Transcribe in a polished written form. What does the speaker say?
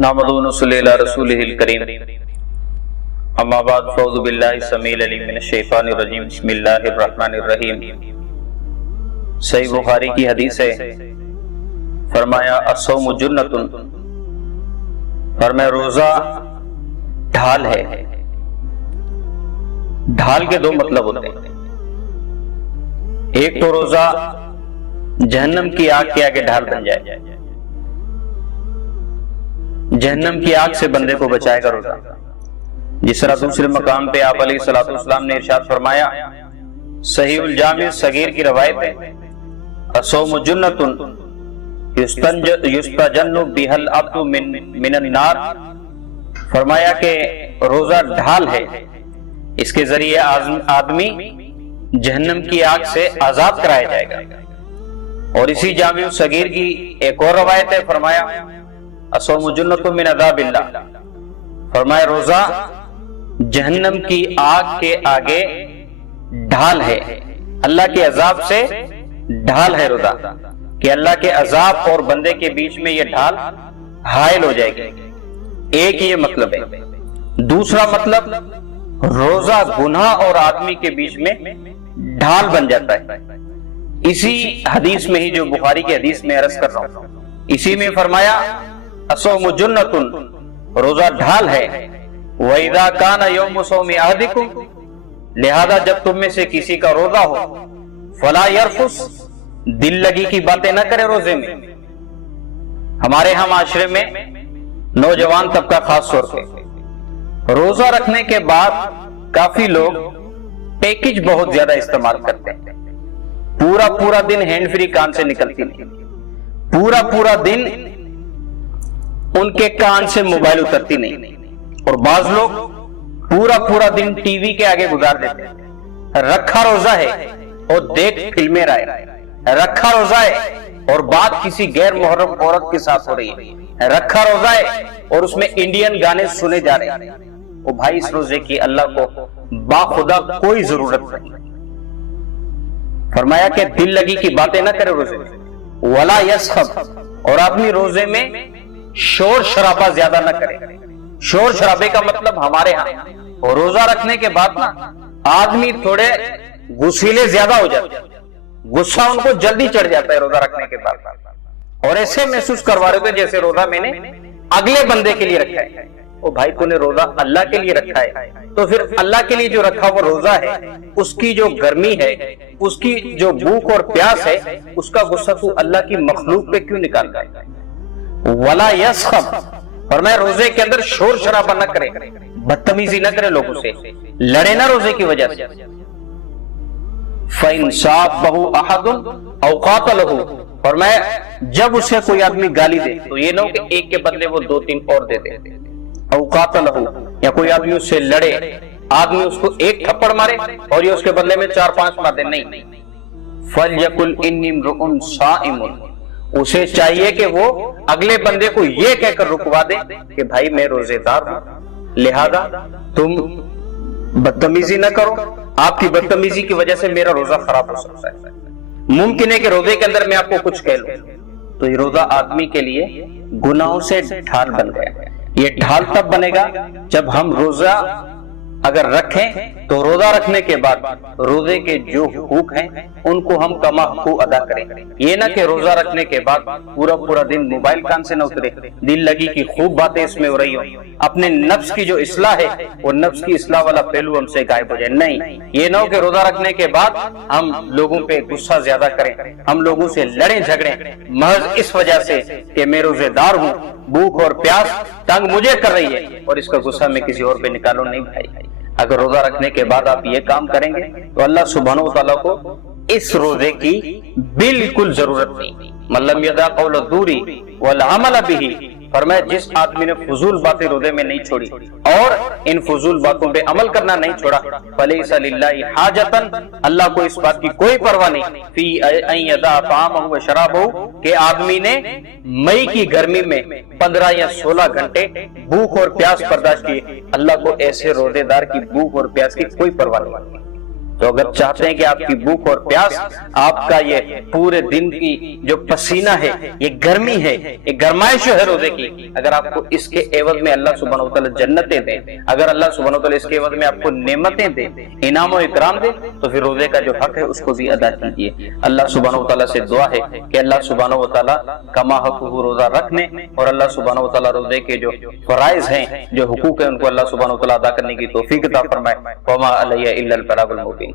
نحمدہ و نصلی علی رسولہ الکریم اما بعد فاعوذ باللہ السمیع العلیم من الشیطان الرجیم بسم اللہ الرحمن الرحیم۔ صحیح بخاری کی حدیث ہے، فرمایا الصوم جنۃ، فرمایا روزہ ڈھال ہے۔ ڈھال کے دو مطلب ہوتے ہیں، ایک تو روزہ جہنم کی آگ کے آگے ڈھال بن جائے، جہنم کی آگ سے بندے کو بچائے گا روزہ۔ جس طرح دوسرے مقام پہ آپ علیہ الصلوۃ والسلام نے ارشاد فرمایا، صحیح الجامع صغیر کی روایت ہے، الصوم جنۃ یستجن بها العبد من النار، فرمایا کہ روزہ ڈھال ہے، اس کے ذریعے آدمی جہنم کی آگ سے آزاد کرایا جائے گا۔ اور اسی جامع صغیر کی ایک اور روایت ہے، فرمایا الصوم جنۃ من عذاب اللہ، فرمایا روزہ جہنم کی آگ کے آگے ڈھال ہے، اللہ کے عذاب سے ڈھال ہے روزہ، کہ اللہ کے عذاب اور بندے کے بیچ میں یہ ڈھال حائل ہو جائے گی۔ ایک یہ مطلب ہے۔ دوسرا مطلب، روزہ گناہ اور آدمی کے بیچ میں ڈھال بن جاتا ہے۔ اسی حدیث میں ہی جو بخاری کی حدیث میں عرض کر رہا ہوں، اسی میں فرمایا الصوم جنۃ، روزہ ڈھال ہے، وَإِذَا كَانَ يَوْمُ صَوْمِ أَحَدِكُمْ، لہذا جب تم میں سے کسی کا روزہ ہو، فَلَا يَرْفُثْ، دل لگی کی باتیں نہ کرے روزے میں۔ ہمارے ہاں معاشرے میں نوجوان طبقہ خاص طور پہ روزہ رکھنے کے بعد کافی لوگ پیکج بہت زیادہ استعمال کرتے ہیں، پورا دن ہینڈ فری کان سے نکلتی نہیں، پورا دن ان کے کان سے موبائل اترتی نہیں، اور بعض لوگ پورا دن ٹی وی کے آگے گزار دیتے ہیں۔ رکھا روزہ ہے اور دیکھ فلمیں رہے، رکھا روزہ ہے اور بات کسی غیر محرم عورت کے ساتھ ہو رہی ہے، رکھا روزہ ہے اور اس میں انڈین گانے سنے جا رہے ہیں۔ وہ بھائی، اس روزے کی اللہ کو باخدا کوئی ضرورت نہیں۔ فرمایا کہ دل لگی کی باتیں نہ کرے روزے میں، ولا یسخب، اور آدمی روزے میں شور شرابہ زیادہ نہ کرے۔ شور شرابے کا مطلب ہمارے ہاں روزہ رکھنے کے بعد نا آدمی تھوڑے غصیلے زیادہ ہو جاتے ہیں، غصہ ان کو جلدی چڑھ جاتا ہے روزہ رکھنے کے بعد، اور ایسے محسوس کروا رہے تھے جیسے روزہ میں نے اگلے بندے کے لیے رکھا ہے۔ او بھائی، تو نے روزہ اللہ کے لیے رکھا ہے، تو پھر اللہ کے لیے جو رکھا وہ روزہ ہے، اس کی جو گرمی ہے، اس کی جو بھوک اور پیاس ہے، اس کا غصہ تو اللہ کی مخلوق پہ کیوں نکالتا ہے؟ ولا یسخب، فرمایا روزے کے اندر شور شرابہ نہ کرے، بدتمیزی نہ کرے، لوگوں سے لڑے نہ روزے کی وجہ سے۔ فَإِنْ صَابَّهُ أَحَدٌ أَوْ قَاتَلَهُ، فرمایا جب اسے کوئی آدمی گالی دے تو یہ نہ ہو کہ ایک کے بدلے وہ 2-3 اور دے دے، أَوْ قَاتَلَهُ، یا کوئی آدمی اس سے لڑے، آدمی اس کو ایک تھپڑ مارے اور یہ اس کے بدلے میں 4-5 مار دے، نہیں۔ فَلْيَقُلْ إِنِّي امْرُؤٌ صَائِمٌ، اسے چاہیے کہ وہ اگلے بندے کو یہ کہہ کر رکوا دے کہ بھائی میں روزے دار ہوں، لہذا تم بدتمیزی نہ کرو، آپ کی بدتمیزی کی وجہ سے میرا روزہ خراب ہو سکتا ہے۔ ممکن ہے کہ روزے کے اندر میں آپ کو کچھ کہہ لوں، تو یہ روزہ آدمی کے لیے گناہوں سے ڈھال بن گیا۔ یہ ڈھال تب بنے گا جب ہم روزہ اگر رکھیں تو روزہ رکھنے کے بعد روزے کے جو حقوق ہیں ان کو ہم کما حقوق ادا کریں، یہ نہ کہ روزہ رکھنے کے بعد پورا دن موبائل کان سے نہ اترے، دل لگی کی خوب باتیں اس میں ہو رہی ہوں، اپنے نفس کی جو اصلاح ہے وہ نفس کی اصلاح والا پہلو ہم سے غائب ہو جائے۔ نہیں، یہ نہ ہو کہ روزہ رکھنے کے بعد ہم لوگوں پہ غصہ زیادہ کریں، ہم لوگوں سے لڑیں جھگڑیں محض اس وجہ سے کہ میں روزے دار ہوں، بھوک اور پیاس تنگ مجھے کر رہی ہے اور اس کا غصہ میں کسی اور پہ نکالوں۔ نہیں بھائی، اگر روزہ رکھنے کے بعد آپ یہ کام کریں گے تو اللہ سبحانہ وتعالیٰ کو اس روزے کی بالکل ضرورت نہیں۔ من لم یدع قول الزور والعمل به، فرمایا جس آدمی نے فضول باتیں روزے میں نہیں چھوڑی اور ان فضول باتوں پہ عمل کرنا نہیں چھوڑا، فلیس للہ حاجتن، اللہ کو اس بات کی کوئی پرواہ نہیں، فی ان یدع طعامہ و شرابہ، کہ آدمی نے مئی کی گرمی میں 15 یا 16 گھنٹے بھوک اور پیاس برداشت کی، اللہ کو ایسے روزے دار کی بھوک اور پیاس کی کوئی پرواہ نہیں۔ تو اگر چاہتے ہیں کہ آپ کی بھوک اور پیاس، آپ کا یہ پورے دن کی جو پسینہ ہے، یہ گرمی ہے، یہ گرمائش جو ہے روزے کی، اگر آپ کو اس کے عوض میں اللہ سبحانہ وتعالی جنتیں دیں، اگر اللہ سبحانہ وتعالی اس کے عوض میں آپ کو نعمتیں دیں، انعام و اکرام دیں، تو پھر روزے کا جو حق ہے اس کو بھی ادا کیجیے۔ اللہ سبحانہ وتعالی سے دعا ہے کہ اللہ سبحانہ وتعالی کما حقہ روزہ رکھنے، اور اللہ سبحانہ وتعالی روزے کے جو فرائض ہیں، جو حقوق ہیں، ان کو اللہ سبحانہ وتعالی ادا کرنے کی توفیق عطا فرمائے۔ وما علی الا البلاغ المبین۔